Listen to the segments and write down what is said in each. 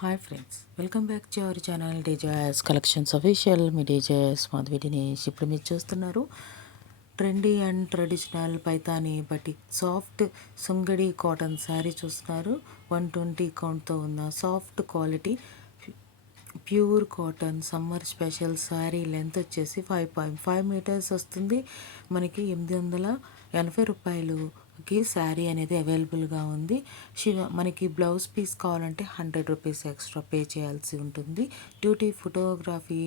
Hi friends, welcome back to our channel DJS collections official. మీ DJS Madhavi Dinesh. ఇప్పుడు మీరు చూస్తున్నారు trendy and traditional Paithani batik soft Sungudi cotton sari చూస్తున్నారు. 120 కౌంట్తో ఉన్న soft quality pure cotton summer special sari length వచ్చేసి 5.5 మీటర్స్ వస్తుంది. మనకి 880 రూపాయలుకి శారీ అనేది అవైలబుల్గా ఉంది. మనకి బ్లౌజ్ పీస్ కావాలంటే 100 రూపీస్ ఎక్స్ట్రా పే చేయాల్సి ఉంటుంది. డ్యూటీ ఫోటోగ్రఫీ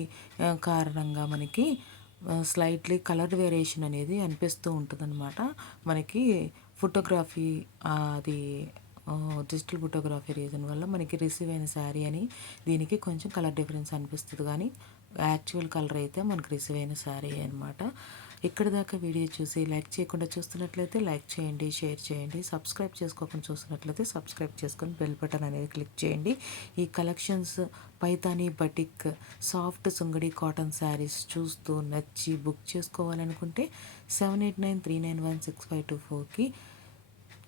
కారణంగా మనకి స్లైట్లీ కలర్ వేరియేషన్ అనేది అనిపిస్తూ ఉంటుందన్నమాట. మనకి ఫోటోగ్రఫీ అది డిజిటల్ ఫోటోగ్రఫీ రీజన్ వల్ల మనకి రిసీవ్ అయిన శారీ అని దీనికి కొంచెం కలర్ డిఫరెన్స్ అనిపిస్తుంది, కానీ యాక్చువల్ కలర్ అయితే మనకు రిసీవ్ అయిన శారీ అనమాట. ఇక్కడ దాకా వీడియో చూసి లైక్ చేయకుండా చూస్తున్నట్లయితే లైక్ చేయండి, షేర్ చేయండి. సబ్స్క్రైబ్ చేసుకోకుండా చూస్తున్నట్లయితే సబ్స్క్రైబ్ చేసుకొని బెల్ బటన్ అనేది క్లిక్ చేయండి. ఈ collections Paithani batik soft Sungudi cotton saris చూస్తూ నచ్చి బుక్ చేసుకోవాలనుకుంటే 7893916524కి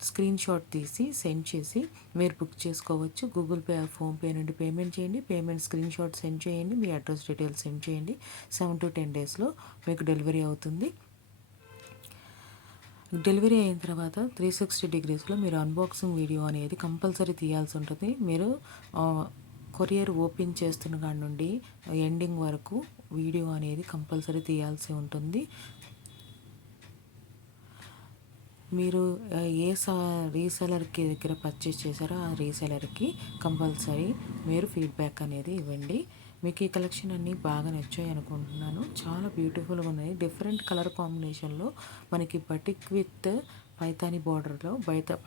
స్క్రీన్ షాట్ తీసి సెండ్ చేసి మీరు బుక్ చేసుకోవచ్చు. గూగుల్ పే, ఫోన్పే నుండి పేమెంట్ చేయండి. పేమెంట్ స్క్రీన్ షాట్ సెండ్ చేయండి, మీ అడ్రస్ డీటెయిల్స్ సెండ్ చేయండి. 7 to 10 డేస్లో మీకు డెలివరీ అవుతుంది. డెలివరీ అయిన తర్వాత 360 డిగ్రీస్లో మీరు అన్బాక్సింగ్ వీడియో అనేది కంపల్సరీ తీయాల్సి ఉంటుంది. మీరు కొరియర్ ఓపెన్ చేస్తున్న కాడి నుండి ఎండింగ్ వరకు వీడియో అనేది కంపల్సరీ తీయాల్సి ఉంటుంది. మీరు ఏ రీసెలర్కి దగ్గర పర్చేస్ చేశారో ఆ రీసెలర్కి కంపల్సరీ మీరు ఫీడ్బ్యాక్ అనేది ఇవ్వండి. మీకు ఈ కలెక్షన్ అన్నీ బాగా నచ్చాయి అనుకుంటున్నాను. చాలా బ్యూటిఫుల్గా ఉన్నాయి. డిఫరెంట్ కలర్ కాంబినేషన్లో మనకి బటిక్ విత్ పైతానీ బార్డర్లో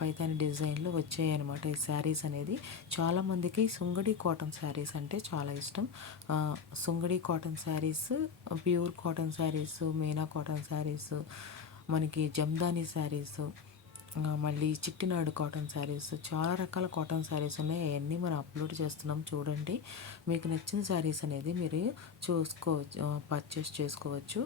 పైతానీ డిజైన్లో వచ్చాయి అనమాట ఈ శారీస్ అనేది. చాలామందికి సుంగడి కాటన్ శారీస్ అంటే చాలా ఇష్టం. Sungudi cotton saris, pure cotton saris, Meena cotton saris, మనకి జమ్దాని శారీస్, మళ్ళీ చిట్టినాడు కాటన్ శారీస్, చాలా రకాల కాటన్ శారీస్ ఉన్నాయి. అవన్నీ మనం అప్లోడ్ చేస్తున్నాం, చూడండి. మీకు నచ్చిన శారీస్ అనేది మీరు పర్చేస్ చేసుకోవచ్చు.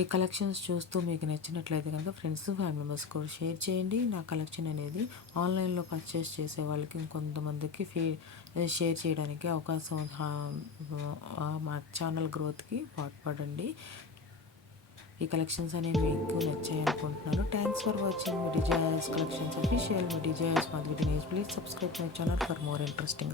ఈ కలెక్షన్స్ చూస్తూ మీకు నచ్చినట్లయితే కనుక ఫ్రెండ్స్, ఫ్యామిలీ మెంబర్స్ కూడా షేర్ చేయండి. నా కలెక్షన్ అనేది ఆన్లైన్లో పర్చేస్ చేసే వాళ్ళకి ఇంకొంతమందికి షేర్ చేయడానికి అవకాశం, మా ఛానల్ గ్రోత్కి పాటుపడండి. ఈ కలెక్షన్స్ అనేవి మీకు నచ్చాయి అనుకుంటున్నాను. Thanks for watching. Me desires collections official. Me desires Madhavi Dinesh. Please subscribe my channel for more interesting.